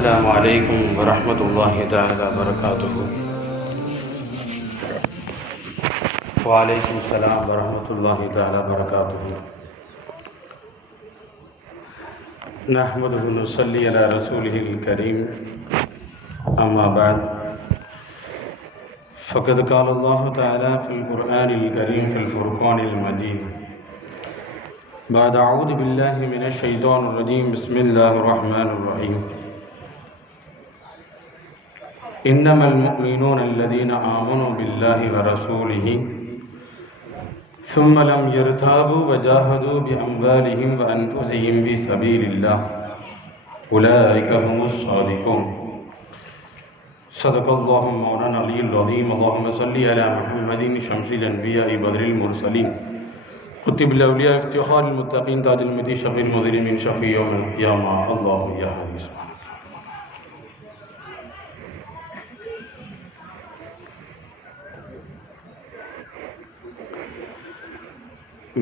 السلام عليكم ورحمة الله تعالى وبركاته. وعليكم السلام ورحمة الله تعالى وبركاته. نحمده ونصلي على رسوله الكريم. أما بعد فقد قال الله تعالى في القرآن الكريم في الفرقان المجيد. بعد أعوذ بالله من الشيطان الرجيم. بسم الله الرحمن الرحيم. إنما المؤمنون الذين آمنوا بالله ورسوله ثم لم يرتابوا وجاهدوا بأموالهم وأنفسهم في سبيل الله. أولئك هم الصادقون. صدق الله مولانا العلي العظيم. اللهم صل على محمد شمس الأنبياء بدر المرسلين. كتب الأولياء افتخار المتقين. تاج المتي شفي المظلمين شفي يوم القيامة. الله يا حديث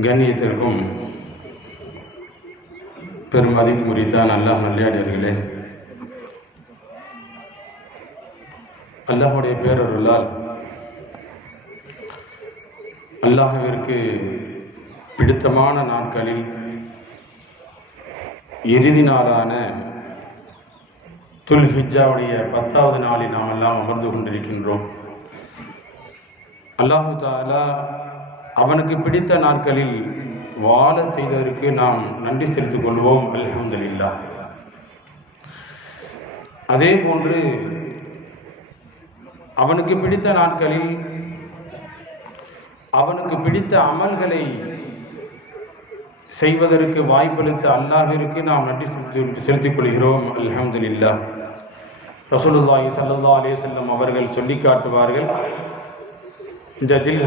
கண்ணியத்திற்கும் பெருமதிப்பு முறித்தான் அல்லாஹ் நல்லடியார்களே அல்லாஹுடைய பேரருளால் அல்லாஹுவிற்கு பிடித்தமான நாட்களில் இறுதி நாளான துல் ஹிஜாவுடைய பத்தாவது நாளில் நாம் எல்லாம் அமர்ந்து கொண்டிருக்கின்றோம். அல்லாஹு தாலா அவனுக்கு பிடித்த நாட்களில் வாழ செய்ததற்கு நாம் நன்றி செலுத்திக் கொள்வோம். அல்ஹம்துலில்லா. அதே போன்று அவனுக்கு பிடித்த நாட்களில் அவனுக்கு பிடித்த அமல்களை செய்வதற்கு வாய்ப்பளித்த அல்லாஹிற்கு நாம் நன்றி செலுத்தி செலுத்திக் கொள்கிறோம். அல்ஹம்துலில்லா. ரசூலுல்லாஹி சல்லா அலே செல்லம் அவர்கள் சொல்லி காட்டுவார்கள் இந்த தில்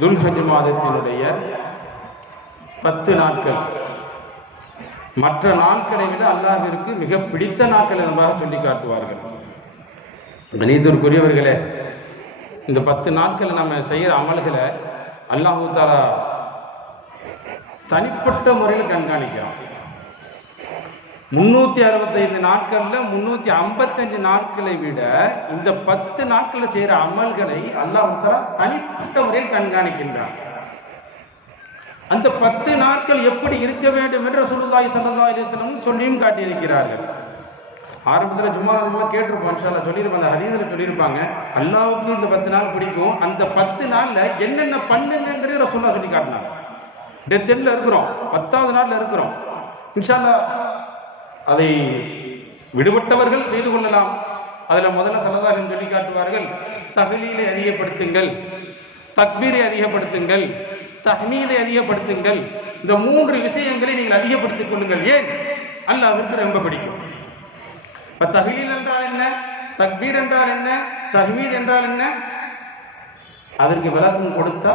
துல்ஹஜ் மாதத்தினுடைய பத்து நாட்கள். மற்ற நாட்களை விட அல்லாஹிற்கு மிக பிடித்த நாட்கள் என்பதாக சொல்லி காட்டுவார்கள். கணிதத்திற்குரியவர்களே இந்த பத்து நாட்கள் நம்ம செய்கிற அமல்களை அல்லாஹூ தாலா தனிப்பட்ட முறையில் கண்காணிக்கிறான். முன்னூற்றி அறுபத்தைந்து நாட்களில் முன்னூற்றி ஐம்பத்தஞ்சு நாட்களை விட இந்த பத்து நாட்களில் செய்கிற அமல்களை அல்லாஹு தனிப்பட்ட முறையில் கண்காணிக்கின்றார் அந்த பத்து நாட்கள் எப்படி இருக்க வேண்டும் என்று சுல்லாய் சல்லா அலிஸ்லம் சொல்லியும் காட்டியிருக்கிறார்கள். ஆரம்பத்தில் சும்மா சும்மா கேட்டிருப்போம் இன்ஷால்லா சொல்லியிருப்பாங்க அந்த ஹதீஸில் சொல்லியிருப்பாங்க. அல்லாவுக்கும் இந்த பத்து நாள் பிடிக்கும் அந்த பத்து நாளில் என்னென்ன பண்ணுங்கிறது சொல்ல சொல்லி காட்டினாங்க டெத் எண்டில் இருக்கிறோம் பத்தாவது நாளில் இருக்கிறோம். இன்ஷால்லா அதை விடுபட்டவர்கள் செய்து கொள்ளலாம். அதில் முதல்ல சல்லதாசன் சொல்லி காட்டுவார்கள் தகலீலை அதிகப்படுத்துங்கள் தக்பீரை அதிகப்படுத்துங்கள் தஹ்மீதை அதிகப்படுத்துங்கள். இந்த மூன்று விஷயங்களை நீங்கள் அதிகப்படுத்திக் கொள்ளுங்கள். ஏன்? அல்லாவிற்கு ரொம்ப பிடிக்கும். இப்போ தகலீல் என்றால் என்ன? தக்பீர் என்றால் என்ன? தஹ்மீர் என்றால் என்ன? அதற்கு விளக்கம் கொடுத்தா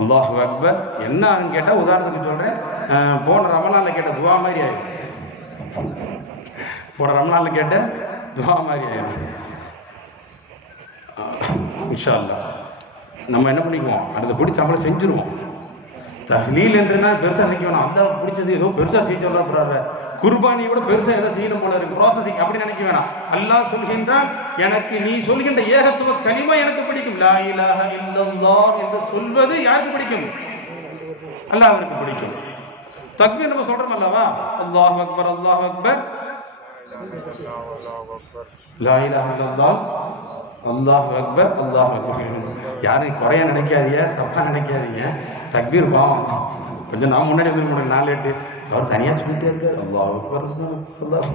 அல்லாஹு அக்பர் என்னன்னு கேட்டால் உதாரணத்துக்கு சொல்கிறேன் போன ரமலானில் கேட்ட துவா மாதிரி ஆயிடும் போன ரமலானில் கேட்ட துவா மாதிரி ஆயிடும் இன்ஷா அல்லா நம்ம என்ன பண்ணிக்குவோம்? அடுத்த பிடிச்ச அவங்கள செஞ்சுருவோம். தஹ்லீல் என்றுனா பெருசாக செய்ய வேணாம் அந்த பிடிச்சது ஏதோ பெருசாக செய்ய சொல்ல போறாரு. குர்பானி கூட பெருசாக ஏதோ செய்யணும் போல இருக்கு. ப்ராசஸிங் அப்படி நினைக்க வேணாம். அல்லாஹ் சொல்கின்றான் எனக்கு நீ சொல்கின்ற ஏகத்துவ கனிமா எனக்கு பிடிக்கும். லா இலாஹ இல்லல்லாஹ் என்று சொல்வது யாருக்கு பிடிக்கும். அல்லாஹ்விற்கு பிடிக்கும். தக்பீர் நம்ம சொல்றோம் அல்லவா அல்லாஹ் அக்பர் அல்லாஹ் அக்பர். லா இலாஹ இல்லல்லாஹ். அல்லாஹ் அக்பர் அல்லாஹ் அக்பர். யாரும் குறைய நினைக்காதீங்க தப்பாக நினைக்காதீங்க. தக்பீர் பாவம். கொஞ்சம் நான் முன்னாடி வந்து முடியும் நாலு எட்டு அவர் தனியாக சொல்லிட்டே இருக்கார். அல்லாஹ் அக்பர் அல்லாஹ்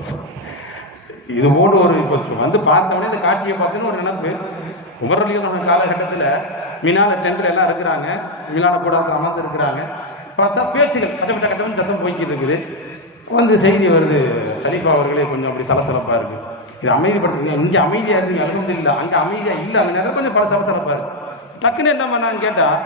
இது போன்று ஒரு இப்போ வந்து பார்த்தவொடனே இந்த காட்சியை பார்த்தோன்னு ஒரு நினைப்பு. உமரலியும் காலகட்டத்தில் மீனால டென்ட்ல எல்லாம் இருக்கிறாங்க. மீனால கூடாரத்தில் அமர்ந்து இருக்கிறாங்க பார்த்தா பேச்சுகள் கச்சப்பட்ட கச்சப்பட்டு சத்தம் போய்கிட்டு இருக்குது. வந்து செய்தி வருது ஹலீஃபா அவர்களே கொஞ்சம் அப்படி சலசலப்பாக இருக்குது இது அமைதிப்படுத்துங்க. இங்கே அமைதியாக இருந்தீங்க அலமது இல்லை அங்கே அமைதியாக இல்லை அந்த நேரம் கொஞ்சம் பல சலசலப்பாக இருக்குது டக்குன்னு என்ன பண்ணான்னு கேட்டால்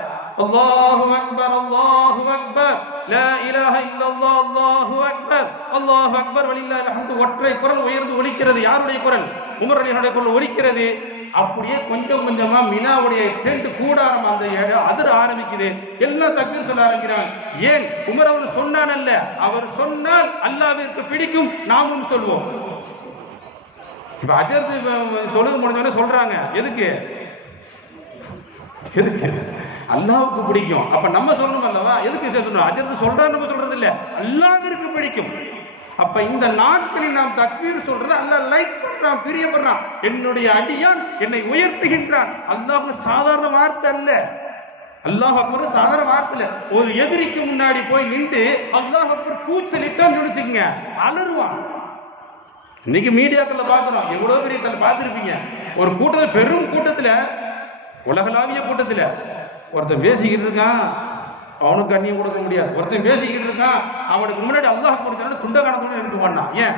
அல்லாஹு அக்பர் அல்லாஹு அக்பர் லா இலாஹ இல்லல்லாஹ் அல்லாஹு அக்பர் அல்லாஹு அக்பர் வலில்லாஹில் ஹம்து ஒற்றை குரல் உயர்ந்து ஒலிக்கிறது யாருடைய குரல்? உமர் அலிஹனுடைய குரல் ஒலிக்கிறது. அப்படியே கொஞ்சம் கொஞ்சமா மினாவுடைய டென்ட் கூடாரம் அந்த இடம் அதிர ஆரம்பிக்குது. எல்லாம் தக்குன்னு சொல்ல ஆரம்பிக்கிறாங்க. ஏன்? உமர் அவர் சொன்னானல்ல. அவர் சொன்னால் அல்லாவிற்கு பிடிக்கும். நாமும் சொல்வோம். இப்ப அஜர் தொழுது முடிஞ்சோடனே சொல்றாங்க. எதுக்கு? எதுக்கு? அல்லாவுக்கு பிடிக்கும். அப்ப நம்ம சொல்லணும் அல்லவா? எதுக்கு சொல்லணும் அஜர்த்து சொல்றாரு நம்ம சொல்றது இல்ல அல்லாவிற்கு பிடிக்கும். அப்ப இந்த நாட்களில் நாம் தக்வீர் சொல்றது அல்ல லைக் பண்றான் பிரியப்படுறான். என்னுடைய அடியான் என்னை உயர்த்துகின்றான். அல்லாஹ் சாதாரண வார்த்தை அல்ல. அல்லாஹ் அக்பர் சாதாரண வார்த்தை ஒரு எதிரிக்கு முன்னாடி போய் நின்று அல்லாஹ் அக்பர் கூச்சலிட்டான்னு நினைச்சுக்கங்க. அலறுவான். இன்னைக்கு மீடியாக்களை பார்க்குறோம் எவ்வளோ பெரிய தலை பார்த்துருப்பீங்க. ஒரு கூட்டத்தில் பெரும் கூட்டத்தில் உலகளாவிய கூட்டத்தில் ஒருத்தன் பேசிக்கிட்டு இருக்கான். அவனுக்கு கண்ணியம் கொடுக்க முடியாது. ஒருத்தன் பேசிக்கிட்டு இருக்கான் அவனுக்கு முன்னாடி அல்லாஹ் கொடுத்தனால துண்ட கணக்கு இருக்கு பண்ணான் ஏன்?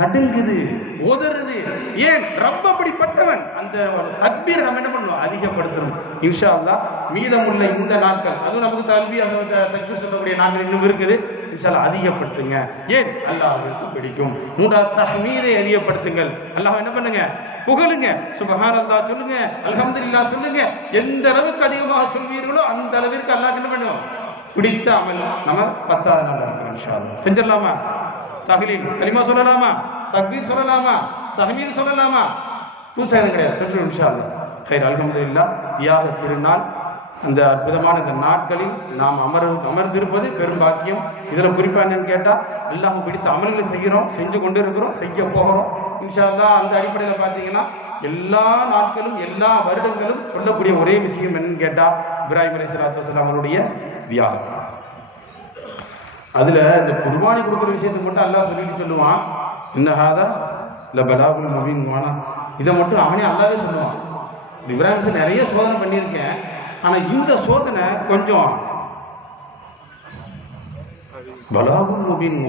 நடுங்குது உதறுது. ஏன்? ரொம்ப அப்படிப்பட்டவன். அந்த தக்பீரை நம்ம என்ன பண்ணுவோம்? அதிகப்படுத்தணும். இன்ஷா அல்லாஹ் மீதமுள்ள இந்த நாட்கள் அதுவும் நமக்கு தல்வி அந்த தக்பீர் சொல்லக்கூடிய நாட்கள் இன்னும் இருக்குது. இன்ஷா அதிகப்படுத்துங்க. ஏன்? அல்லாஹ் பிடிக்கும். மூன்றாவது தஹ்மீதை அதிகப்படுத்துங்கள். அல்லாஹ் என்ன பண்ணுங்க? புகழுங்க. சுபஹான் சொல்லுங்க. அல்ஹம்துலில்லாஹ் சொல்லுங்க. எந்த அளவுக்கு அதிகமாக சொல்வீர்களோ அந்த அளவிற்கு அல்லா என்ன பண்ணுவோம் பிடித்த அமல் நம்ம பத்தாவது நாள் இருக்கிறோம் செஞ்சிடலாமா? தகலீல் கலிமா சொல்லலாமா? தக்பீர் சொல்லலாமா? தஹ்மீல் சொல்லலாமா? புதுசாக எதுவும் கிடையாது. சொல்லு இன்ஷா அல்லாஹ் ஹைர் இல்லா தியாக திருநாள். அந்த அற்புதமான இந்த நாட்களில் நாம் அமர் அமர்ந்திருப்பது பெரும் பாக்கியம். இதில் குறிப்பாக என்னன்னு கேட்டால் அல்லாஹ் பிடித்த அமல்களை செய்கிறோம் செஞ்சு கொண்டு இருக்கிறோம் செய்ய போகிறோம். இன்ஷால்லா அந்த அடிப்படையில் பார்த்தீங்கன்னா எல்லா நாட்களும் எல்லா வருடங்களும் சொல்லக்கூடிய ஒரே விஷயம் என்னன்னு கேட்டால் இப்ராஹிம் அலி சலாத்து வசலாம் அவருடைய தியாகம். அதில் இந்த குர்பானி கொடுக்குற விஷயத்தை மட்டும் அல்லாஹ் சொல்லிட்டு சொல்லுவான். இன்னஹாதா இல்லை பலாகுல் முபீன் இதை மட்டும் அவனே அல்லாவே சொல்லுவான். இப்ராஹிம் நிறைய சோதனை பண்ணியிருக்கேன். ஆனால் இந்த சோதனை கொஞ்சம் பலாகுல் முபீன்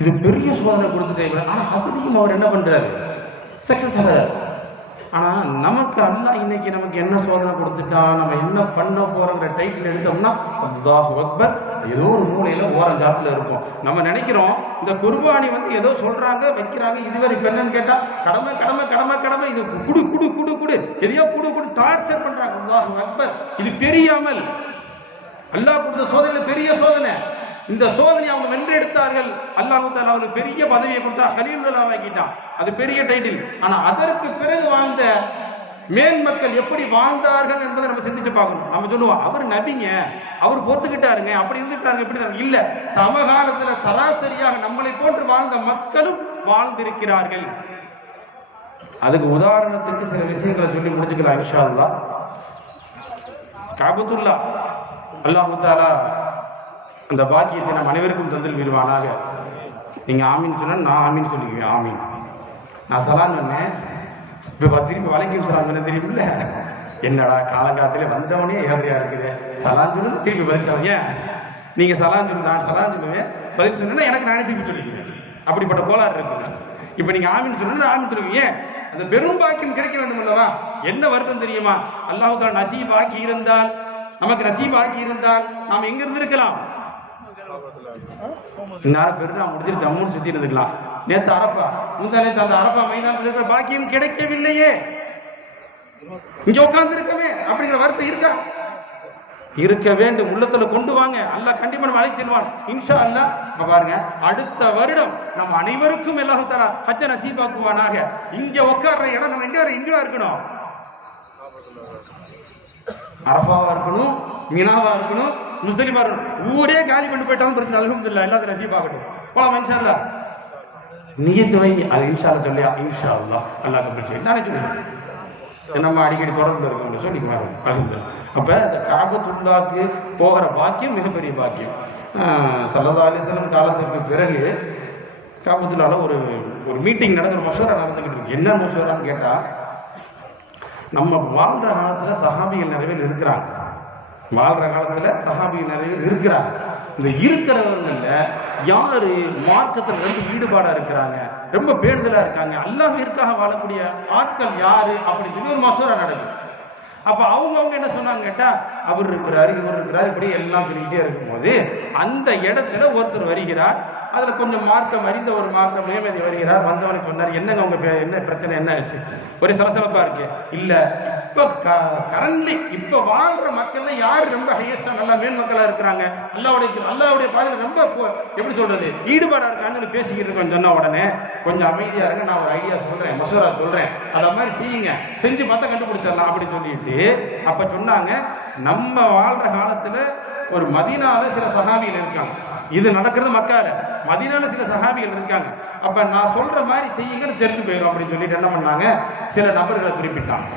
இது பெரிய சோதனை கொடுத்துட்டே ஆனால் ஆனா அதுலேயும் அவர் என்ன பண்ணுறாரு சக்சஸ் ஆகிறார். ஆனால் நமக்கு அல்லா இன்னைக்கு நமக்கு என்ன சோதனை கொடுத்துட்டா நம்ம என்ன பண்ண போகிறோங்கிற டைட்டில் எடுத்தோம்னா அல்லாஹ் அக்பர் ஏதோ ஒரு மூலையில் ஓரஞ்சாத்துல இருக்கும். நம்ம நினைக்கிறோம் இந்த குர்பானி வந்து ஏதோ சொல்கிறாங்க வைக்கிறாங்க இதுவரை இப்போ என்னன்னு கேட்டால் கடமை கடமை கடமை கடமை இது குடு குடு குடு குடு எதையோ குடு குடு டார்ச்சர் பண்ணுறாங்க அல்லாஹ் அக்பர் இது பெரியாமல் அல்லாஹ் கொடுத்த சோதனையில் பெரிய சோதனை. இந்த சோதனை அவங்க வென்றெடுத்தார்கள் அல்லாஹு தாலா அவருக்கு பெரிய பதவியை கொடுத்தா ஹலீலுல்லா வாங்கிட்டான் அது பெரிய டைட்டில் ஆனா அதற்கு பிறகு வாழ்ந்த மேன் மக்கள் எப்படி வாழ்ந்தார்கள் என்பதை நம்ம சிந்திச்சு பார்க்கணும். நம்ம சொல்லுவோம் அவர் நபிங்க. அவர் பொறுத்துக்கிட்டாருங்க. அப்படி இருந்துட்டாருங்க இப்படி இல்ல சமகாலத்துல சராசரியாக நம்மளை போன்று வாழ்ந்த மக்களும் வாழ்ந்திருக்கிறார்கள். அதுக்கு உதாரணத்துக்கு சில விஷயங்களை சொல்லி முடிச்சுக்கலாம் இன்ஷா அல்லா காபத்துல்லா. அல்லாஹு தாலா அந்த பாக்கியத்தை நம் அனைவருக்கும் தந்தல் விருவானாக நீங்கள் ஆமின்னு சொன்னால் நான் ஆமின்னு சொல்லிக்குவேன் ஆமீன். நான் சலான் சொன்னேன். இப்போ திருப்பி வலைக்கும் சலான் சொன்ன தெரியுமில்ல? என்னடா காலங்காலத்தில் வந்தவனே ஏழ்றையா இருக்குது? சலான் சொல்லுது திருப்பி பதில் சொல்லுங்க நீங்கள் சலான் சொல்லு நான் சலான் சொல்லுவேன் பதில் சொன்னா எனக்கு நானே திருப்பி சொல்லிக்குவேன். அப்படிப்பட்ட கோளாறு இருக்குது. இப்போ நீங்கள் ஆமின்னு சொன்னா ஆமீன் சொல்லுவீங்க அந்த பெரும் பாக்கியம் கிடைக்க வேண்டும் அல்லவா? என்ன வருத்தம் தெரியுமா? அல்லாஹு தான் நசீப் ஆக்கி இருந்தால் நமக்கு நசீப் ஆக்கி இருந்தால் நாம் எங்க இருந்திருக்கலாம் இந்நேரம் பெருநா முடிச்சுட்டு ஜம்முன்னு சுத்தி இருந்துக்கலாம். நேத்து அரஃபா முந்தா நேத்து அந்த அரஃபா மைதானத்தில் இருக்கிற பாக்கியம் கிடைக்கவில்லையே. இங்க உட்கார்ந்து இருக்கவே அப்படிங்கிற வார்த்தை இருக்கா? இருக்க வேண்டும் உள்ளத்துல கொண்டு வாங்க. அல்ல கண்டிப்பா நம்ம அழைத்து செல்வான் இன்ஷா அல்லாஹ் பாருங்க அடுத்த வருடம் நம்ம அனைவருக்கும் எல்லாம் தரா ஹச்ச நசீபாக்குவானாக. இங்க உட்கார்ற இடம் நம்ம எங்க எங்கவா இருக்கணும்? அரபாவா இருக்கணும் மினாவா இருக்கணும் முஸ்தலிஃபா இருக்கணும் ஊரே காலி பண்ணி போயிட்டாலும் பிரச்சனை அல்ஹம்துலில்லாஹ் எல்லாத்தையும் நசீபாகட்டும் போலாம் இன்ஷா அல்லாஹ் அது இன்ஷா சொல்லியா? இன்ஷா அல்லா அல்லாஹ் பிரச்சனை செய்யும் சொல்லுவேன் நம்ம அடிக்கடி தொடர்பில் இருக்க முடியும் சொல்லி அல்ஹம்துலில்லாஹ். அப்போ இந்த காபத்துல்லாக்கு போகிற பாக்கியம் மிகப்பெரிய பாக்கியம். சல்லதா அலிஸ்லாம் காலத்திற்கு பிறகு காபத்துல்லால ஒரு ஒரு மீட்டிங் நடக்கிற மசோரா நடந்துக்கிட்டு இருக்கு. என்ன மசோரான்னு கேட்டால் நம்ம வாழ்கிற காலத்தில் சஹாபிகள் நிறைய பேர் இருக்கிறாங்க. வாழ்கிற காலத்தில் சஹாபிகள் நிறைய பேர் இருக்கிறாங்க. இந்த இருக்கிறவங்களில் யார் மார்க்கத்தில் ரொம்ப ஈடுபாடாக இருக்கிறாங்க? ரொம்ப பேணுதலாக இருக்காங்க? அல்லாஹிற்காக வாழக்கூடிய ஆட்கள் யார்? அப்படின்னு சொல்லி ஒரு மசோரா நடக்குது. அப்போ அவங்கவுங்க என்ன சொன்னாங்க கேட்டால் அவர் இருக்கிறாரு இவர் இருக்கிறாரு இப்படி எல்லாம் சொல்லிக்கிட்டே இருக்கும்போது அந்த இடத்துல ஒருத்தர் வருகிறார். அதில் கொஞ்சம் மார்க்கம் அறிந்த ஒரு மார்க்கம் மேமதி வருகிறார். வந்தவனுக்கு சொன்னார் என்னங்க உங்க பே- என்ன பிரச்சனை? என்ன ஆச்சு? ஒரே சலசலப்பா இருக்கு. இல்ல இப்போ க கரண்ட்லி இப்போ வாழ்கிற மக்கள்ல யார் ரொம்ப ஹையஸ்டாக நல்லா மேன் மக்களாக இருக்கிறாங்க? அல்லாவுடைய அல்லாவுடைய பாதையில் ரொம்ப எப்படி சொல்கிறது ஈடுபாடாக இருக்காங்கன்னு பேசிக்கிட்டு இருக்கோம் சொன்ன உடனே கொஞ்சம் அமைதியாக இருங்க நான் ஒரு ஐடியா சொல்கிறேன் மசோரா சொல்கிறேன் அதை மாதிரி செய்யுங்க. செஞ்சு பார்த்தா கண்டுபிடிச்சிடலாம் அப்படின்னு சொல்லிட்டு அப்போ சொன்னாங்க நம்ம வாழ்கிற காலத்தில் ஒரு மதினால சில சகாபிகள் இருக்காங்க. இது நடக்கிறது மக்கால. மதினால சில சகாபிகள் இருக்காங்க. அப்ப நான் சொல்ற மாதிரி செய்யுங்கன்னு தெரிஞ்சு போயிடும் அப்படின்னு சொல்லிட்டு என்ன பண்ணாங்க? சில நபர்களை குறிப்பிட்டாங்க.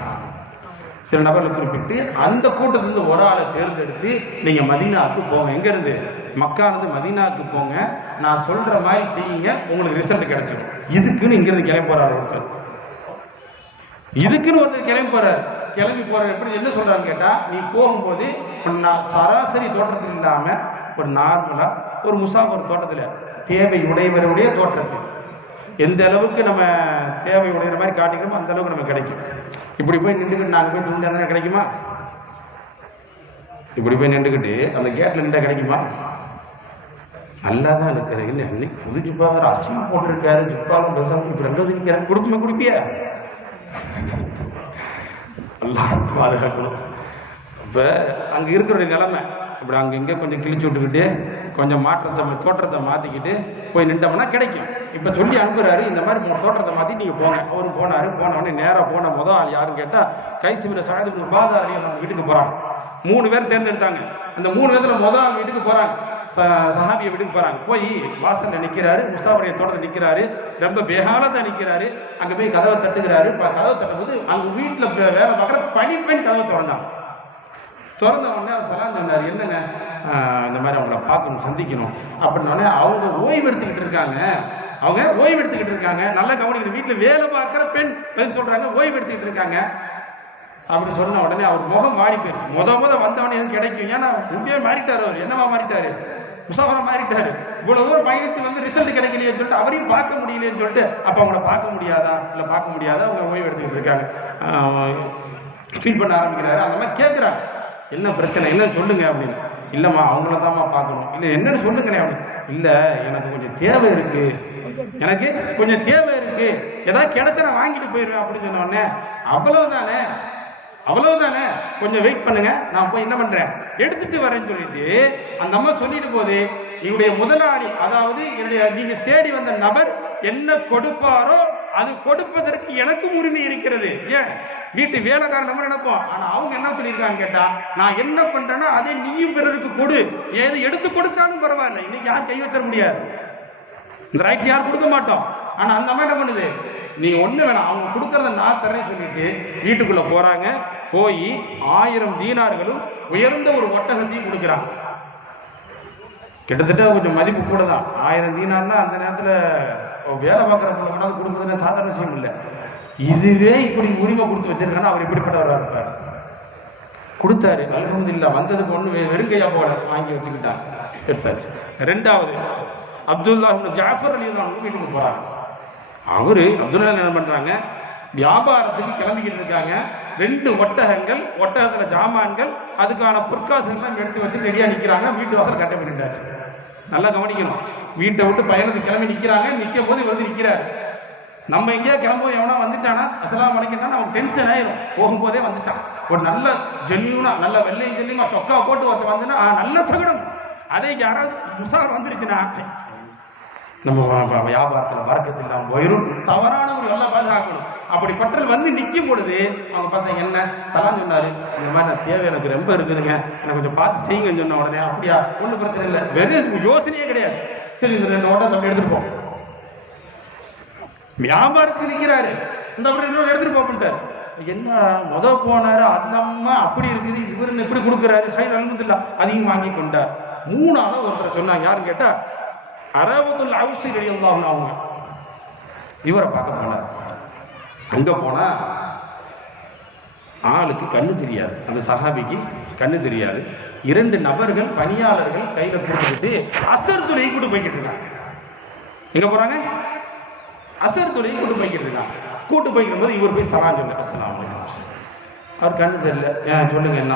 சில நபர்களை குறிப்பிட்டு அந்த கூட்டத்திலிருந்து ஒரு ஆளை தேர்ந்தெடுத்து நீங்கள் மதீனாவுக்கு போங்க. எங்கேருந்து? மக்கானது மதீனாவுக்கு போங்க. நான் சொல்கிற மாதிரி செய்யுங்க. உங்களுக்கு ரிசல்ட் கிடைச்சிடும் இதுக்குன்னு இங்கேருந்து கிளம்பி போகிறார் ஒருத்தர். இதுக்குன்னு ஒருத்தர் கிளம்பி போகிறார் கிளம்பி போகிற எப்படி? என்ன சொல்கிறான்னு கேட்டால் நீ போகும்போது நான் சராசரி தோற்றத்தில் இல்லாமல் ஒரு நார்மலாக ஒரு முசாஃபர் தோட்டத்தில் தேவை உடையவருடைய தோற்றத்தில். எந்த அளவுக்கு நம்ம தேவை உடையிற மாதிரி காட்டிக்கிறோமோ அந்த அளவுக்கு நமக்கு கிடைக்கும். இப்படி போய் நின்றுக்கிட்டு நாங்கள் போய் தூண்டா கிடைக்குமா? இப்படி போய் நின்றுக்கிட்டு அந்த கேட்டில் நின்றா கிடைக்குமா? நல்லா தான் இருக்காரு இல்லை புது ஜுப்பா வேறு அசிங்கம் போட்டிருக்காரு ஜுப்பாலும் பேசாமல் இப்போ ரெண்டாவது நிற்கிறேன் கொடுக்குமே குடிப்பியா? எல்லாம் பாதுகாக்கணும். இப்போ அங்கே இருக்கிற நிலைமை இப்படி அங்கே இங்கே கொஞ்சம் கிழிச்சு விட்டுக்கிட்டு கொஞ்சம் மாற்றத்தை தோற்றத்தை மாற்றிக்கிட்டு போய் நின்றோம்னா கிடைக்கும். இப்போ சொல்லி அனுப்புறாரு இந்த மாதிரி தோற்றத்தை மாற்றி நீங்கள் போங்க. அவரும் போனார். போனவொடனே நேராக போன முதல் ஆள் யாருன்னு கேட்டால் கைசிபின சாயது பாதாரி நம்ம வீட்டுக்கு போகிறாங்க மூணு பேர் தேர்ந்தெடுத்தாங்க. அந்த மூணு பேரில் முதல் ஆள் வீட்டுக்கு போகிறாங்க சஹாபியை வீட்டுக்கு போகிறாங்க போய் வாசலில் நிற்கிறாரு முஸ்தாபுடைய தோட்டத்தில் நிற்கிறாரு ரொம்ப பேகாலத்தை நிற்கிறாரு அங்கே போய் கதவை தட்டுகிறாரு. இப்போ கதவை தட்டும்போது அங்கே வீட்டில் வேலை பார்க்குற பணிப்பெண் கதவை திறந்தாங்க திறந்த உடனே அவர் சலாம் என்னங்க? இந்த மாதிரி அவங்கள பார்க்கணும் சந்திக்கணும். அப்படின்னாலே அவங்க ஓய்வு எடுத்துக்கிட்டு இருக்காங்க. அவங்க ஓய்வு எடுத்துக்கிட்டு இருக்காங்க. நல்லா கவனிக்கணும். வீட்டில் வேலை பார்க்குற பெண் பதில் சொல்கிறாங்க ஓய்வு எடுத்துக்கிட்டு இருக்காங்க. அப்படின்னு சொன்ன உடனே அவர் முகம் மாறி போயிடுச்சு. முத முத வந்தவனே எதுவும் கிடைக்கும். ஏன்னா உண்மையாக மாறிட்டார் அவர். என்னவா மாறிட்டார்? முசாஃபரா மாறிட்டார். இவ்வளோ தூரம் பயணத்துக்கு வந்து ரிசல்ட் கிடைக்கலையேன்னு சொல்லிட்டு அவரையும் பார்க்க முடியலையேன்னு சொல்லிட்டு அப்போ அவங்கள பார்க்க முடியாதா? இல்லை பார்க்க முடியாதா? அவங்க ஓய்வு எடுத்துக்கிட்டு இருக்காங்க ஃபீல் பண்ண ஆரம்பிக்கிறாரு. அந்த மாதிரி கேட்குறாங்க என்ன பிரச்சனை? என்னன்னு சொல்லுங்க அப்படின்னு. இல்லைம்மா அவங்கள தாம்மா பார்க்கணும். இல்லை என்னன்னு சொல்லுங்கண்ணே அவனுக்கு இல்லை எனக்கு கொஞ்சம் தேவை இருக்கு. எனக்கு கொஞ்சம் தேவை இருக்கு. ஏதாவது கிடைச்சா நான் வாங்கிட்டு போயிடுவேன் அப்படின்னு சொன்னோடனே அவ்வளவுதானே? அவ்வளவுதானே? கொஞ்சம் வெயிட் பண்ணுங்க. நான் போய் என்ன பண்றேன்? எடுத்துட்டு வரேன்னு சொல்லிட்டு அந்த அம்மா சொல்லிட்டு போது என்னுடைய முதலாளி அதாவது என்னுடைய நீங்க தேடி வந்த நபர் என்ன கொடுப்பாரோ அது கொடுப்பதற்கு எனக்கும் உரிமை இருக்கிறது. ஏன்? வீட்டு வேலைக்காரன் நம்ம நினைப்போம். ஆனா அவங்க என்ன சொல்லியிருக்காங்க கேட்டா நான் என்ன பண்றேன்னா அதை நீயும் பிறருக்கு கொடு. ஏது எடுத்து கொடுத்தாலும் பரவாயில்ல. இன்னைக்கு யாரும் கை வச்சிட முடியாது. இந்த ரைட்ஸ் யாரும் கொடுக்க மாட்டோம். ஆனா அந்த அம்மா என்ன பண்ணுது? நீ ஒண்ணு வேணாம். அவங்க கொடுக்கறத நான் தரேன் சொல்லிட்டு வீட்டுக்குள்ள போறாங்க. போய் ஆயிரம் தீனார்களும் உயர்ந்த ஒரு ஒட்டகத்தையும் கொடுக்குறாங்க. கிட்டத்தட்ட கொஞ்சம் மதிப்பு கூட தான் ஆயிரம் தீனார்னா அந்த நேரத்தில் வேலை பார்க்குறவங்க கொண்டாந்து கொடுக்குறதுன்னு சாதாரண விஷயம் இல்லை. இதுவே இப்படி உரிமை கொடுத்து வச்சிருக்கேன்னா அவர் இப்படிப்பட்டவராக இருப்பார். கொடுத்தாரு. அல்ஹம்துலில்லாஹ் வந்ததுக்கு ஒன்று வெறுங்கையா போல வாங்கி வச்சுக்கிட்டாங்க. எடுத்தாச்சு. ரெண்டாவது அப்துல்லா ஜாஃபர் அலி அவங்க வீட்டுக்கு போகிறாங்க அவர் அப்துல்லா என்ன பண்ணுறாங்க வியாபாரத்துக்கு கிளம்பிக்கிட்டு இருக்காங்க. ரெண்டு ஒட்டகங்கள் ஒட்டகத்தில் ஜாமான்கள் அதுக்கான பொற்காசுகள்லாம் எடுத்து வச்சு ரெடியாக நிற்கிறாங்க வீட்டு வாசல் கட்ட பண்ணிட்டாச்சு நல்லா கவனிக்கணும். வீட்டை விட்டு பயணத்துக்கு கிளம்பி நிற்கிறாங்க நிற்கும் போது வந்து நிக்கிறாரு. நம்ம எங்கேயா கிளம்பும் எவனா வந்துட்டானா அசலாம் அலைக்கும்னா நமக்கு டென்ஷன் ஆயிரும். போகும்போதே வந்துட்டான். ஒரு நல்ல ஜென்யூனா நல்ல வெள்ளையும் ஜெல்லியுமா சொக்கா போட்டு ஒருத்தன் வந்துன்னா நல்ல சகுனம். அதே யாராவது முசார் வந்துருச்சுன்னா நம்ம வியாபாரத்தில் வர்க்கத்தில் இல்லாமல் போயிடும் தவறான ஒரு எல்லாம் பாதுகாக்கணும் அப்படி பற்றல் வந்து நிற்கும் பொழுது அவங்க பார்த்தா என்ன? சலாம் சொன்னாரு இந்த மாதிரி நான் தேவை எனக்கு ரொம்ப இருக்குதுங்க. எனக்கு கொஞ்சம் பார்த்து செய்யுங்கன்னு சொன்ன உடனே அப்படியா? ஒன்றும் பிரச்சனை இல்லை. வெறும் யோசனையே கிடையாது. சரி இந்த ரெண்டு ஓட்டம் அப்படி எடுத்துருப்போம் வியாபாரத்துக்கு நிக்கிறாரு. இந்த அப்படி இன்னொரு எடுத்துட்டு போப்பிட்டார் என்ன முத போனாரு அந்த அம்மா அப்படி இருக்குது. இவர் இப்படி கொடுக்குறாரு. ஹை அல்மதுல்லா அதையும் வாங்கி கொண்டார். மூணாவது ஒருத்தர் சொன்னாங்க. யாருன்னு கேட்டா அராபத்துல் அவுசி ரலியல்லாஹு அவங்க. இவரை பார்க்க போனார். அங்கே போனால் ஆளுக்கு கண்ணு தெரியாது. அந்த சஹாபிக்கு கண்ணு தெரியாது. இரண்டு நபர்கள் பணியாளர்கள் கையில் கொடுத்துக்கிட்டு அசர் துறையை கூட்டு போய்கிட்டு இருக்காங்க. எங்கே போகிறாங்க அசர் துறையை கூட்டு போய்கிட்டு இருக்காங்க. கூட்டு போய்க்கிற போது இவர் போய் சலாம் சொல்லு. அஸ்ஸலாமு அவர் கண்ணு தெரியல. ஏன் சொல்லுங்க என்ன?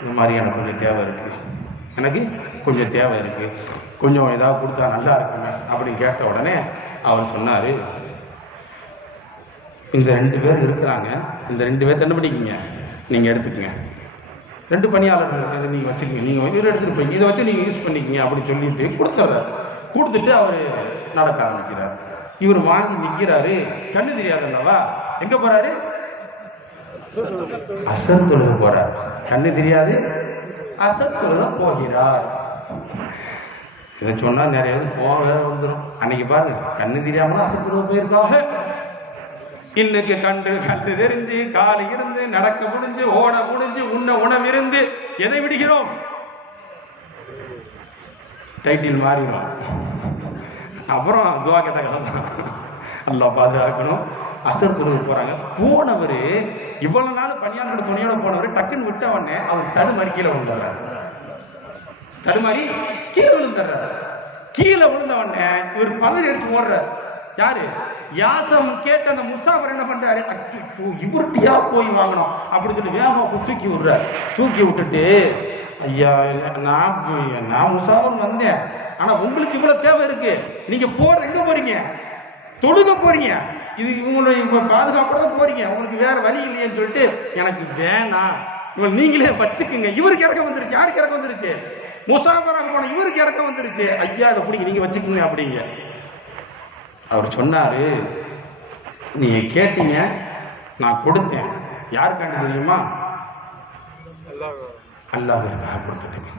இந்த மாதிரி எனக்கு கொஞ்சம் தேவை இருக்குது எனக்கு கொஞ்சம் தேவை இருக்குது கொஞ்சம் ஏதாவது கொடுத்தா நல்லா இருக்குமே அப்படின்னு கேட்ட உடனே அவர் சொன்னார் இந்த ரெண்டு பேர் இருக்கிறாங்க. இந்த ரெண்டு பேர் என்ன பண்ணிக்கிங்க? நீங்கள் எடுத்துக்கங்க. ரெண்டு பணியாளர்கள் இதை நீங்கள் வச்சுக்கோங்க. நீங்கள் இவர் எடுத்துகிட்டு போய் இதை வச்சு நீங்கள் யூஸ் பண்ணிக்கிங்க அப்படின்னு சொல்லிட்டு கொடுத்தவர் கொடுத்துட்டு அவர் நடக்க ஆரம்பிக்கிறார். இவர் வாங்கி நிற்கிறாரு கண்ணு தெரியாதல்லவா? எங்கே போகிறாரு அசர் தொழுக போகிறார் கண்ணு தெரியாது. அசர் தொழுக போகிறார். இதை சொன்னால் நிறைய கோவம் வேற வந்துடும் அன்னைக்கு பாருங்க கண்ணு தெரியாமல் அசர் தொழுக போயிருக்காங்க. இன்னைக்கு கண்டு கண்டு தெரிஞ்சு காலை இருந்து நடக்க முடிஞ்சு ஓட முடிஞ்சு உண்ண உணவிருந்து எதை விடுகிறோம்? டைட்டில் மாறிடும். அப்புறம் துவா கேட்ட கதை தான் நல்லா பாதுகாக்கணும். அசர் தொழுக போகிறாங்க போனவர் இவ்வளோ நாள் பணியாளர்கள் துணையோட போனவர் டக்குன்னு விட்ட உடனே அவர் தடுமாறி கீழே வந்துடுறாரு தடுமாறி கீழே விழுந்துடுறாரு. கீழே விழுந்த உடனே இவர் பதறி அடிச்சு ஓடுறாரு. யாரு? யாசம் கேட்ட அந்த முசாஃபர் என்ன பண்றாரு? அச்சோ இவர்கிட்டயா போய் வாங்கணும் அப்படின்னு சொல்லி வேகமா போய் தூக்கி விடுறாரு. தூக்கி விட்டுட்டு ஐயா நான் நான் முசாஃபர் வந்தேன். ஆனா உங்களுக்கு இவ்வளவு தேவை இருக்கு. நீங்க போற எங்க போறீங்க? தொழுக போறீங்க. இது இவங்களுடைய பாதுகாப்போட தான் போறீங்க. உங்களுக்கு வேற வழி இல்லையேன்னு சொல்லிட்டு எனக்கு வேணாம். இவங்க நீங்களே வச்சுக்குங்க. இவருக்கு இறக்க வந்துருச்சு. யாருக்கு இறக்க வந்துருச்சு? முசாஃபராக போன இவருக்கு இறக்கம் வந்துருச்சு. ஐயா இதை பிடிங்க நீங்க வச்சுக்கோங்க அப்படிங்க. அவர் சொன்னாரு நீங்க கேட்டீங்க நான் கொடுத்தேன். யாருக்காண்டி தெரியுமா? அல்லாவிற்காக கொடுத்துட்டேன்.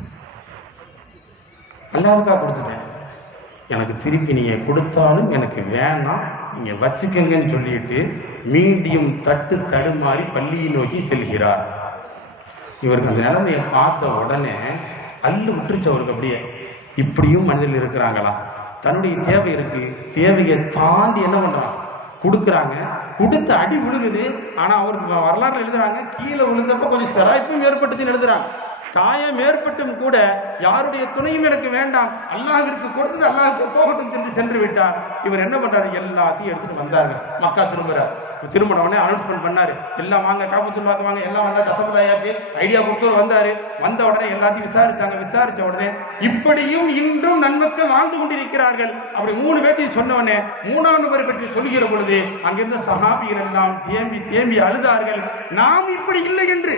அல்லாவுக்காக கொடுத்துட்டேன். எனக்கு திருப்பி நீங்க கொடுத்தாலும் எனக்கு வேணாம். நீங்க வச்சுக்கங்கன்னு சொல்லிட்டு மீண்டும் தட்டு தடுமாறி பள்ளியை நோக்கி செல்கிறார். இவருக்கு அந்த நிலைமையை பார்த்த உடனே அள்ளு விட்டுருச்சு அவருக்கு அப்படியே இப்படியும் மனிதர்கள் இருக்கிறாங்களா? தன்னுடைய தேவை இருக்கு. தேவையை தாண்டி என்ன பண்ணுறான் கொடுக்குறாங்க. கொடுத்து அடி விழுகுது. ஆனால் அவருக்கு வரலாறு எழுதுறாங்க கீழே விழுந்தப்ப கொஞ்சம் சிராய்ப்பும் ஏற்பட்டுச்சுன்னு எழுதுறாங்க. காயம் ஏற்பட்டும் கூட யாருடைய துணையும் எனக்கு வேண்டாம். அல்லாஹிற்கு கொடுத்தது அல்லாஹ்வுக்கு போகட்டும் என்று சென்று விட்டார். இவர் என்ன பண்றாரு? எல்லாத்தையும் எடுத்துட்டு வந்தாங்க. மக்கா திரும்புறார். திருமணம் உடனே அனௌன்ஸ்மெண்ட் பண்ணாரு. எல்லாம் வாங்க காபத்துள்ளாக்கு வாங்க எல்லாம் வந்தா கசம்புல ஆயாச்சு. ஐடியா கொடுத்தவர் வந்தாரு. வந்த உடனே எல்லாத்தையும் விசாரிச்சாங்க. விசாரிச்ச உடனே இப்படியும் இன்றும் நன்மக்கள் வாழ்ந்து கொண்டிருக்கிறார்கள். அப்படி மூணு பேர்த்தையும் சொன்ன மூணாம் நபரை பற்றி சொல்கிற பொழுது அங்கிருந்த சகாபிகள் எல்லாம் தேம்பி தேம்பி அழுதார்கள். நாம் இப்படி இல்லை என்று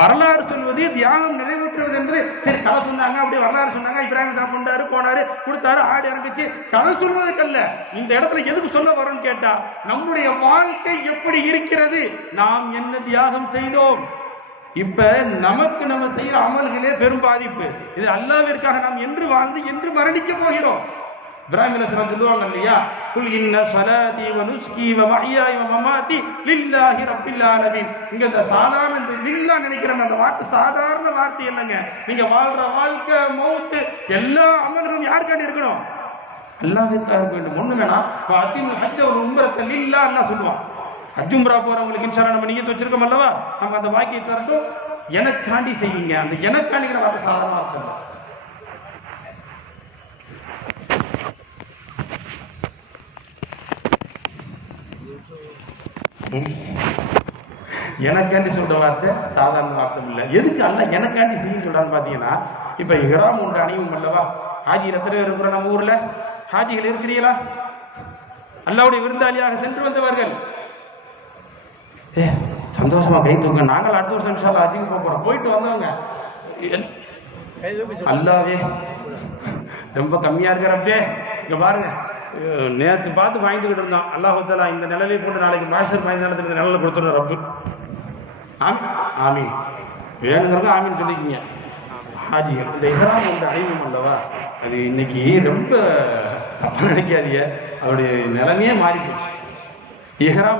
வரலாறு சொல்வது தியாகம் நிறைவேற்றுவது என்பது. சரி கதை சொன்னாங்க அப்படியே வரலாறு சொன்னாங்க. இப்ராஹிம் தான் கொண்டாரு போனாரு கொடுத்தாரு ஆடு இறங்குச்சு கதை சொல்வதற்கல்ல. இந்த இடத்துல எதுக்கு சொல்ல வரோம்னு கேட்டா நம்முடைய வாழ்க்கை எப்படி இருக்கிறது? நாம் என்ன தியாகம் செய்தோம்? இப்ப நமக்கு நம்ம செய்யற அமல்களே பெரும் பாதிப்பு. இது அல்லாவிற்காக நாம் என்று வாழ்ந்து என்று மரணிக்க போகிறோம். இப்ராஹிம் சொல்லுவாங்க இல்லையா? குல் இன்ன சலாதி வ நுஸ்கி வ மஹ்யாய் வ மமாதி லில்லாஹி ரப்பில் ஆலமீன். இங்க இந்த சாதாரண இந்த லில்லா நினைக்கிறோம் அந்த வார்த்தை சாதாரண வார்த்தை இல்லைங்க. நீங்க வாழ்ற வாழ்க்கை மௌத்து எல்லா அமலும் யாருக்காண்டி இருக்கணும்? அல்லாஹ்விற்காக இருக்க வேண்டும். ஒண்ணு வேணாம். அத்திமுல் ஹஜ்ஜ ஒரு உம்பரத்தை லில்லா எல்லாம் சொல்லுவான் அஜும்ரா போறவங்களுக்கு இன்ஷா நம்ம நீங்க வச்சிருக்கோம் அல்லவா? நம்ம அந்த வாக்கியத்தை தரட்டும். எனக்காண்டி செய்யுங்க. அந்த எனக்காண்டிங்கிற வார்த்தை சாதாரண வார்த்தை எனக்காண்டி சொல்ற வார்த்தை சாதாரண வார்த்தை இல்லை. எதுக்கு அல்ல எனக்காண்டி செய்யும் சொல்றான்னு பார்த்தீங்கன்னா இப்போ இஹ்ராம் ஒன்று அணியும் அல்லவா ஹாஜிகள் எத்தனை பேர் இருக்கிறோம் நம்ம ஊர்ல? ஹாஜிகள் இருக்கிறீங்களா அல்லாவுடைய விருந்தாளியாக சென்று வந்தவர்கள். ஏ சந்தோஷமா கை தூங்க நாங்கள் அடுத்த வருஷம் அல்லாஹ் ஹஜ்ஜுக்கு போக போறோம். போயிட்டு வந்தவங்க அல்லாவே ரொம்ப கம்மியா இருக்கிறப்பே இங்க பாருங்க. நேற்று பார்த்து வாங்கிட்டு இருந்தோம் அல்லாஹ் இந்த நிலையை போட்டு நாளைக்கு மாஸ்டர் மைதானத்தில் இந்த நிலையில் கொடுத்துருவோம் ரப்பு. ஆம் ஆமீன். வேணுங்கிறத ஆமீன் சொல்லிக்கிங்க. ஹாஜிகள் இந்த இஹ்ராம் உண்டு அழிவும் அல்லவா? அது இன்னைக்கு ரொம்ப தப்பாக நினைக்காதீங்க. அதோடைய நிலைமையே மாறி போச்சு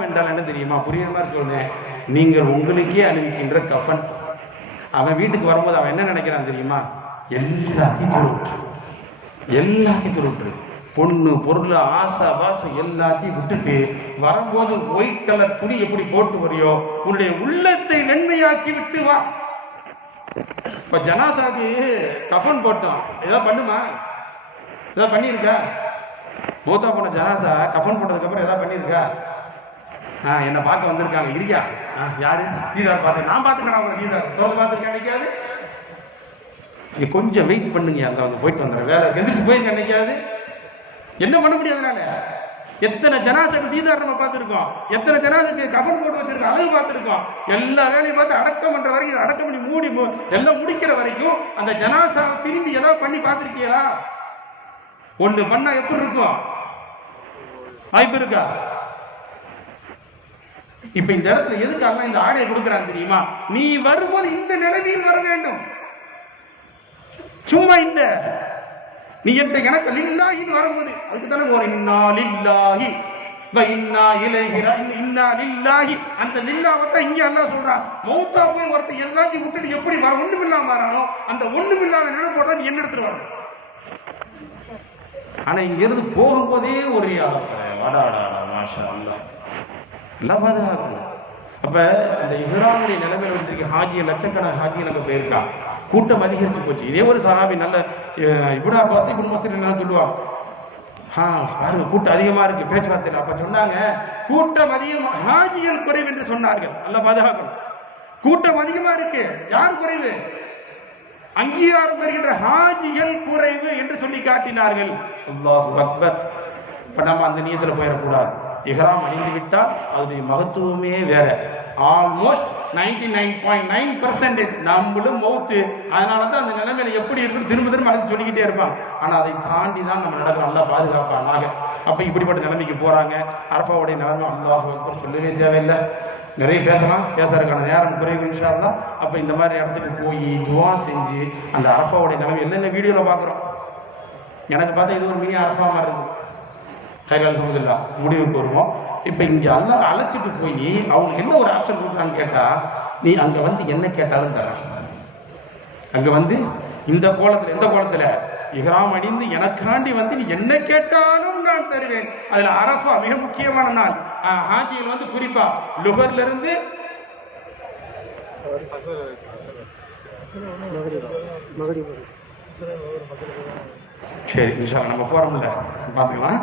என்றால் என்ன தெரியுமா? புரியுற மாதிரி சொல்றேன். நீங்கள் உங்களுக்கே அணிவிக்கின்ற கஃபன் அவன் வீட்டுக்கு வரும்போது அவன் என்ன நினைக்கிறான் தெரியுமா? எல்லாத்தையும் துருட்டு எல்லாத்தையும் துருட்டு பொண்ணு பொருள் ஆசை வாசை எல்லாத்தையும் விட்டுட்டு வரும்போது ஒயிட் கலர் துணி எப்படி போட்டு வரையோ உன்னுடைய உள்ளத்தை வெண்மையாக்கி விட்டு வா. இப்ப ஜனாசாக்கு கஃபன் போட்டோம். ஏதாவது பண்ணுமா? ஏதாவது பண்ணியிருக்கா? மூத்தா போன ஜனாசா கஃபன் போட்டதுக்கப்புறம் ஏதாவது பண்ணியிருக்கா? ஆ என்னை பார்க்க வந்திருக்காங்க. இருக்கியா? ஆ யாரு? லீடர் பார்த்து நான் பார்த்துக்கடா உங்களை லீடர் தோல் பார்த்துருக்கேன் நினைக்காது கொஞ்சம் வெயிட் பண்ணுங்க அங்கே வந்து போயிட்டு வந்துடுறேன் வேலை எந்திரிச்சு போயிருங்க நினைக்காது என்ன பண்ண முடியாது அதனால எத்தனை ஜனாசக்கு தீதார் நம்ம பார்த்துருக்கோம். எத்தனை ஜனாசக்கு கஃன் போட்டு வச்சிருக்கோம் அழகு பார்த்துருக்கோம். எல்லா வேலையும் பார்த்து அடக்கம் பண்ற வரைக்கும் அடக்கம் பண்ணி மூடி எல்லாம் முடிக்கிற வரைக்கும் அந்த ஜனாசா திரும்பி ஏதாவது பண்ணி பார்த்துருக்கீங்களா? ஒன்று பண்ணா எப்படி இருக்கும்? வாய்ப்பு இருக்கா? இப்ப இந்த இடத்துல எதுக்கு இந்த ஆடையை கொடுக்குறான் தெரியுமா? நீ வரும்போது இந்த நிலைமையில் வர வேண்டும். சும்மா இந்த நீ என்ற எனக்கு லில்லாஹின்னு வரும்போது அதுக்கு தானே ஒரு இன்னா லில்லாஹி இன்னா இலைஹி இன் இன்னா லில்லாஹி அந்த லில்லாவை தான் இங்க எல்லாம் சொல்றான். மௌத்தா போய் ஒருத்தன் எல்லாத்தையும் விட்டுட்டு எப்படி வர ஒண்ணுமில்லாம வரானோ அந்த ஒண்ணுமில்லாத நினைப்போட நீ என்ன எடுத்துட்டு வரணும் ஆனா இங்க இருந்து போகும்போதே ஒரு வாடாடா மாஷா அல்லா லபதா இருக்கும் அப்ப அந்த இஹ்ராமுடைய நிலைமையில வந்து ஹாஜி லட்சக்கணக்கான ஹாஜி அங்க போயிருக்கா? கூட்டம் அதிகரிச்சு போச்சு. இதே ஒரு சஹாபி நல்ல இப்னு பாசி இப்னு மசூத் என்ன சொல்லுவாங்க ஆ பாருங்க கூட்டம் அதிகமா இருக்கு பேச்சுவார்த்தையில். அப்ப சொன்னாங்க கூட்டம் அதிகமா ஹாஜிகள் குறைவு என்று சொன்னார்கள். நல்லா பாதுகாக்கணும். கூட்டம் அதிகமா இருக்கு. யார் குறைவு? அங்கீகாரம் பெறுகின்ற ஹாஜிகள் குறைவு என்று சொல்லி காட்டினார்கள். அல்லாஹு அக்பர். இப்ப நம்ம அந்த நியத்துல போயிடக்கூடாது. இஹ்ராம் அணிந்து விட்டால் அதனுடைய மகத்துவமே வேற. Almost ninety nine point nine percentage நம்மளும் மௌத்து அதனால தான் அந்த நிலைமையில எப்படி இருக்குன்னு திரும்ப திரும்ப அதை சொல்லிக்கிட்டே இருப்பாங்க ஆனால் அதை தாண்டி தான் நம்ம நடக்கிறோம் நல்லா பாதுகாப்பானாக அப்போ இப்படிப்பட்ட நிலைமைக்கு போகிறாங்க அரபாவுடைய நிலைமை அல்லாஹ் சொல்லவே தேவையில்லை. நிறைய பேசலாம். பேசுறதுக்கான நேரம் குறைவு இன்ஷா அப்போ இந்த மாதிரி இடத்துக்கு போய் துவா செஞ்சு அந்த அரபாவுடைய நிலைமை என்னென்ன வீடியோவில் பார்க்குறோம் எனக்கு பார்த்தா இது ஒரு மினி அரபா மாதிரி இருக்கும் சரி அல்ஹம்துலில்லாஹ் முடிவுக்கு வருவோம். இப்போ இங்கே அல்ல அழைச்சிட்டு போய் அவங்க என்ன ஒரு ஆப்ஷன் கொடுக்குறான்னு கேட்டால் நீ அங்கே வந்து என்ன கேட்டாலும் தரான். அங்கே வந்து இந்த கோலத்தில் எந்த கோலத்தில்? இஹ்ராம் அணிந்து எனக்காண்டி வந்து நீ என்ன கேட்டாலும் நான் தருவேன். அதில் அரஃபா மிக முக்கியமான நாள். ஆஹ், வந்து குறிப்பா லுகர்ல இருந்து சரி இன்ஷா நம்ம போகிறோம்ல பார்த்துக்கலாம்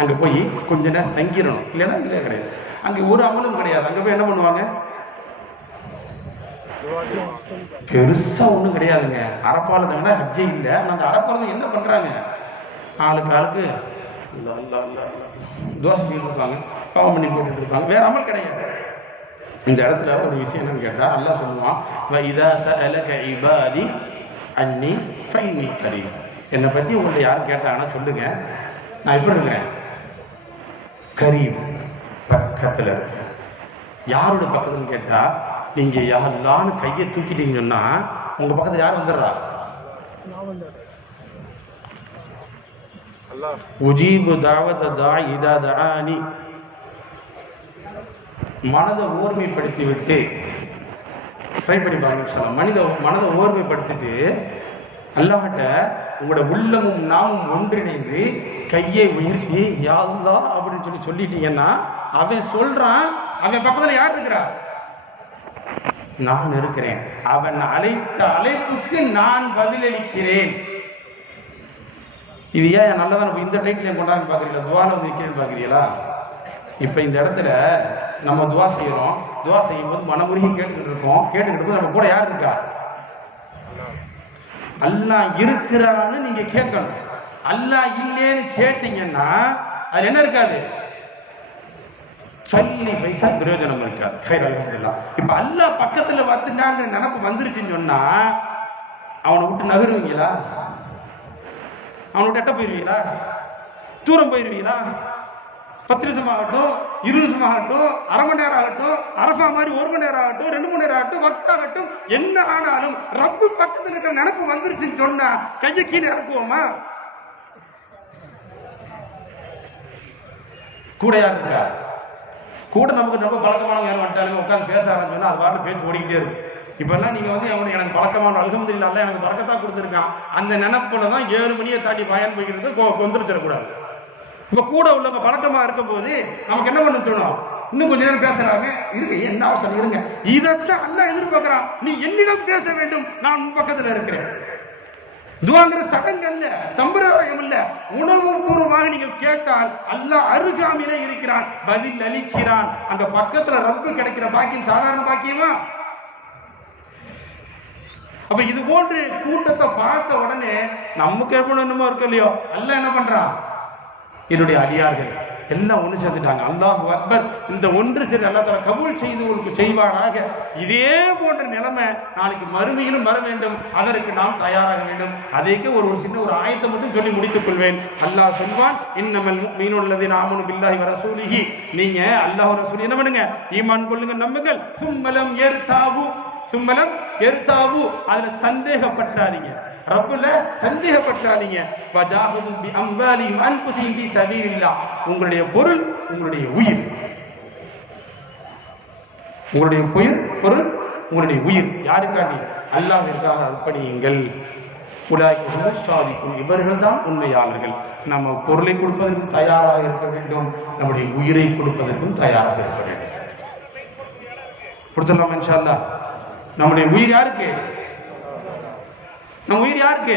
அங்கே போய் கொஞ்ச நேரம் தங்கிடணும். இல்லைன்னா இல்லை கிடையாது. அங்கே ஒரு அமலும் கிடையாது. அங்கே போய் என்ன பண்ணுவாங்க? பெருசாக ஒன்றும் கிடையாதுங்க. அரப்பால் தங்கினா ஹஜ்ஜே இல்லை. ஆனால் அந்த அரப்பால என்ன பண்ணுறாங்க ஆளுக்கு ஆளுக்கு அல்லா, தோசை இருப்பாங்க. பாவம் பண்ணி போட்டுட்டு இருப்பாங்க. வேற அமல் கிடையாது. இந்த இடத்துல ஒரு விஷயம் என்னன்னு கேட்டால் நல்லா சொல்லுவான் இதா சலக இபாதி அன்னி ஃபைனி கரீம் என்னை பற்றி உங்கள்ட்ட யார் கேட்டாங்கன்னா சொல்லுங்க. நான் எப்படி இருக்கிறேன் கரீம் பக்கத்தில் இருக்கேன். யாரோட பக்கத்துன்னு கேட்டால் நீங்கள் யாரெல்லான்னு கையை தூக்கிட்டீங்கன்னு சொன்னால் உங்கள் பக்கத்தில் யார் வந்துடுறா? உஜீபு தாவத தா இதா தானி மனதை ஓர்மைப்படுத்தி விட்டு ட்ரை பண்ணி பாருங்க சொல்லலாம் மனித மனதை ஓர்மைப்படுத்திட்டு அல்லாட்ட உங்களோட உள்ளமும் நாமும் ஒன்றிணைந்து கையை உயர்த்தி யா அப்படின்னு சொல்லி சொல்லிட்டீங்கன்னா அவன் சொல்றான் அவன் பக்கத்துல யார் இருக்கிறா? நான் இருக்கிறேன். அவன் அழைத்த அழைப்புக்கு நான் பதிலளிக்கிறேன். இது ஏன் நல்லதான் நம்ம இந்த டைட்டில் ஏன் கொண்டாந்து பார்க்குறீங்களா துவால வந்து நிற்கிறேன்னு பார்க்குறீங்களா இப்போ இந்த இடத்துல நம்ம துவா செய்கிறோம் துவா செய்யும்போது மனமுருகி கேட்டுக்கிட்டு இருக்கோம். கேட்டுக்கிட்டு நம்ம கூட யார் இருக்கா? அல்லா இருக்கிறான்னு நீங்க கேட்கணும். அல்லா இல்லேன்னு கேட்டீங்கன்னா அது என்ன இருக்காது? சல்லி பைசா பிரயோஜனம் இருக்காது. ஹைர் அல்ஹம்துலில்லாஹ் இப்போ பக்கத்துல வந்துட்டாங்கிற நினப்பு வந்துருச்சுன்னு சொன்னா அவனை விட்டு நகருவீங்களா? அவனை விட்டு எட்ட போயிருவீங்களா? தூரம் போயிருவீங்களா? பத்து நிமிஷம் ஆகட்டும் இருபது நிமிஷம் ஆகட்டும் அரை மணி நேரம் ஆகட்டும் அரசா மாதிரி ஒரு மணி நேரம் ஆகட்டும் ரெண்டு மணி நேரம் ஆகட்டும் வக்தாகட்டும் என்ன ஆனாலும் ரப்பு பக்கத்தில் இருக்கிற நினப்பு வந்துருச்சுன்னு சொன்னா கையை கீழே இறக்குவோமா? கூட யார் இருக்கா? கூட நமக்கு ரொம்ப பழக்கமானவங்க யாரும் வந்துட்டாலுமே உட்காந்து பேச ஆரம்பிச்சோன்னா அது வாரம் பேச்சு ஓடிக்கிட்டே இருக்கு இப்பெல்லாம் நீங்கள் வந்து அவனுக்கு எனக்கு பழக்கமான அழுகம் தெரியல எனக்கு பழக்கத்தான் கொடுத்துருக்கான். அந்த நினப்புல தான் ஏழு மணியை தாண்டி பயன் போய்க்கிறது கொ கொந்தளிச்சிடக்கூடாது இப்போ கூட உள்ளவங்க பழக்கமா இருக்கும்போது நமக்கு என்ன பண்ண தோணும்? இன்னும் கொஞ்ச நேரம் பேசுறாங்க. இருங்க என்ன அவசரம்? இருங்க. இதைத்தான் அல்லாஹ் எதிர்பார்க்கிறான். நீ என்னிடம் பேச வேண்டும். நான் உன் பக்கத்துல இருக்கிறேன். துவாங்கிற சடங்கு அல்ல சம்பிரதாயம் அல்ல. உணவு பூர்வமாக நீங்கள் கேட்டால் அல்லாஹ் அருகாமையிலே இருக்கிறான். பதில் அளிக்கிறான். அந்த பக்கத்துல ரப்பு கிடைக்கிற பாக்கியம் சாதாரண பாக்கியமா? அப்ப இது போன்று கூட்டத்தை பார்த்த உடனே நமக்கு எப்படி என்னமோ இருக்கு இல்லையோ? அல்ல என்ன பண்றான்? என்னுடைய அடியார்கள். எல்லாம் ஒன்று சேர்ந்துட்டாங்க அல்லாஹ் அக்பர். இந்த ஒன்று சரி அல்லா தலா கபூல் செய்து உங்களுக்கு செய்வானாக. இதே போன்ற நிலைமை நாளைக்கு மறுமையிலும் வர வேண்டும். அதற்கு நாம் தயாராக வேண்டும். அதைக்கு ஒரு ஒரு சின்ன ஒரு ஆயத்தை மட்டும் சொல்லி முடித்துக் கொள்வேன். அல்லாஹ் சொல்வான் இன்னமல் மீனுள்ளது நாமனு பில்லாஹி வர சூலிகி நீங்க அல்லாஹ் ரசூலி என்ன பண்ணுங்க? ஈமான் கொள்ளுங்க நம்புங்கள். சும்மலம் ஏற்தாவு சும்மலம் எர்த்தாவு அதுல சந்தேகப்பட்டாதீங்க. ரப்புல சந்தேகப்பட்டாதீங்க. வஜாஹது பி அம்வாலிஹிம் பி சபீரில்லா உங்களுடைய பொருள் உங்களுடைய உயிர். உங்களுடைய பொருள் பொருள் உங்களுடைய உயிர். யாருக்காண்டி? அல்லாவிற்காக அர்ப்பணியுங்கள். உலாய்க்கு சாதிக்கும் இவர்கள் தான் உண்மையாளர்கள். நம்ம பொருளை கொடுப்பதற்கும் தயாராக இருக்க வேண்டும். நம்முடைய உயிரை கொடுப்பதற்கும் தயாராக இருக்க வேண்டும். கொடுத்துடலாம் இன்ஷா நம்முடைய உயிர் யாருக்கு? நான் உயிர் யாருக்கு?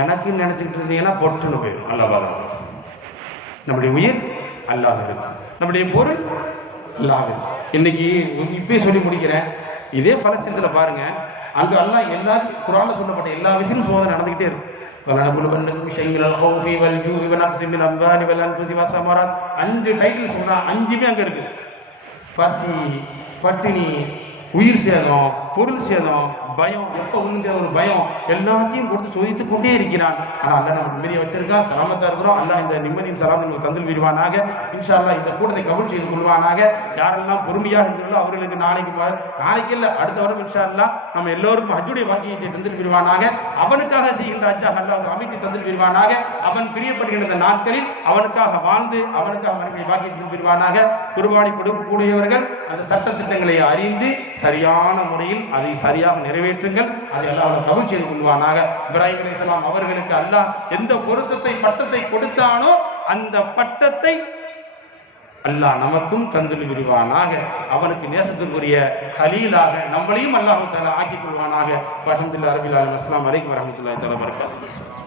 எனக்குன்னு நினச்சிக்கிட்டு இருந்தீங்கன்னா பொட்டுன்னு போயிடும் அல்ல வர நம்முடைய உயிர் அல்லாத இருக்கு. நம்முடைய பொருள் அல்லாது இன்னைக்கு இப்பயே சொல்லி முடிக்கிறேன். இதே பலஸ்தீனத்தில் பாருங்க அங்கே எல்லாம் எல்லா குரான சொல்லப்பட்ட எல்லா விஷயமும் சோதனை நடந்துக்கிட்டே இருக்கும். வலனபுலுவன்னுக்கும் ஷைங்கல் ஹௌஃபி வல் அஞ்சு டைட்டில் சொன்னால் அஞ்சுமே அங்கே இருக்குது பசி பட்டினி உயிர் சேதம் பொருள் சேதம் பயம் எப்போ உளுந்த ஒரு பயம் எல்லாத்தையும் கொடுத்து சோதித்து கொண்டே இருக்கிறான். ஆனால் அல்ல நம்ம நிம்மதியை வச்சிருக்கா? சலாமத்தா இருக்கிறோம். அல்லாஹ் இந்த நிம்மதியின் சலாம் நமக்கு தந்தில் விடுவானாக. இன்ஷா அல்லாஹ் இந்த கூட்டத்தை கபூல் செய்து கொள்வானாக. யாரெல்லாம் பொறுமையாக இருந்தாலும் அவர்களுக்கு நாளைக்கு நாளைக்கு இல்லை அடுத்த வாரம் இன்ஷா நம்ம எல்லோருக்கும் அஜுடைய வாக்கியத்தை தந்தில் விடுவானாக. அவனுக்காக செய்கின்ற அஜா அல்லா அமைத்து தந்தில் விடுவானாக. அவன் பிரியப்படுகின்ற இந்த நாட்களில் அவனுக்காக வாழ்ந்து அவனுக்காக மறுபடியும் வாக்கியத்தில் விடுவானாக. குருபானி கொடுக்கக்கூடியவர்கள் அந்த சட்ட திட்டங்களை அறிந்து சரியான முறையில் அதை சரியாக நிறைவேற்றுங்கள். அதை அல்லாஹ் கபூல் செய்து கொள்வானாக. இப்ராஹிம் அலிஸ்லாம் அவர்களுக்கு அல்லாஹ் எந்த பொருத்தத்தை பட்டத்தை கொடுத்தானோ அந்த பட்டத்தை அல்லாஹ் நமக்கும் தந்துள் விரிவானாக அவனுக்கு நேசத்திற்குரிய கலீலாக நம்மளையும் அல்லாஹ் தஆலா ஆக்கிக் கொள்வானாக. வசந்தில் அரபில் ஆலமீன். வரைக்கும் அலைக்கும் வரஹ்மத்துல்லாஹி தஆலா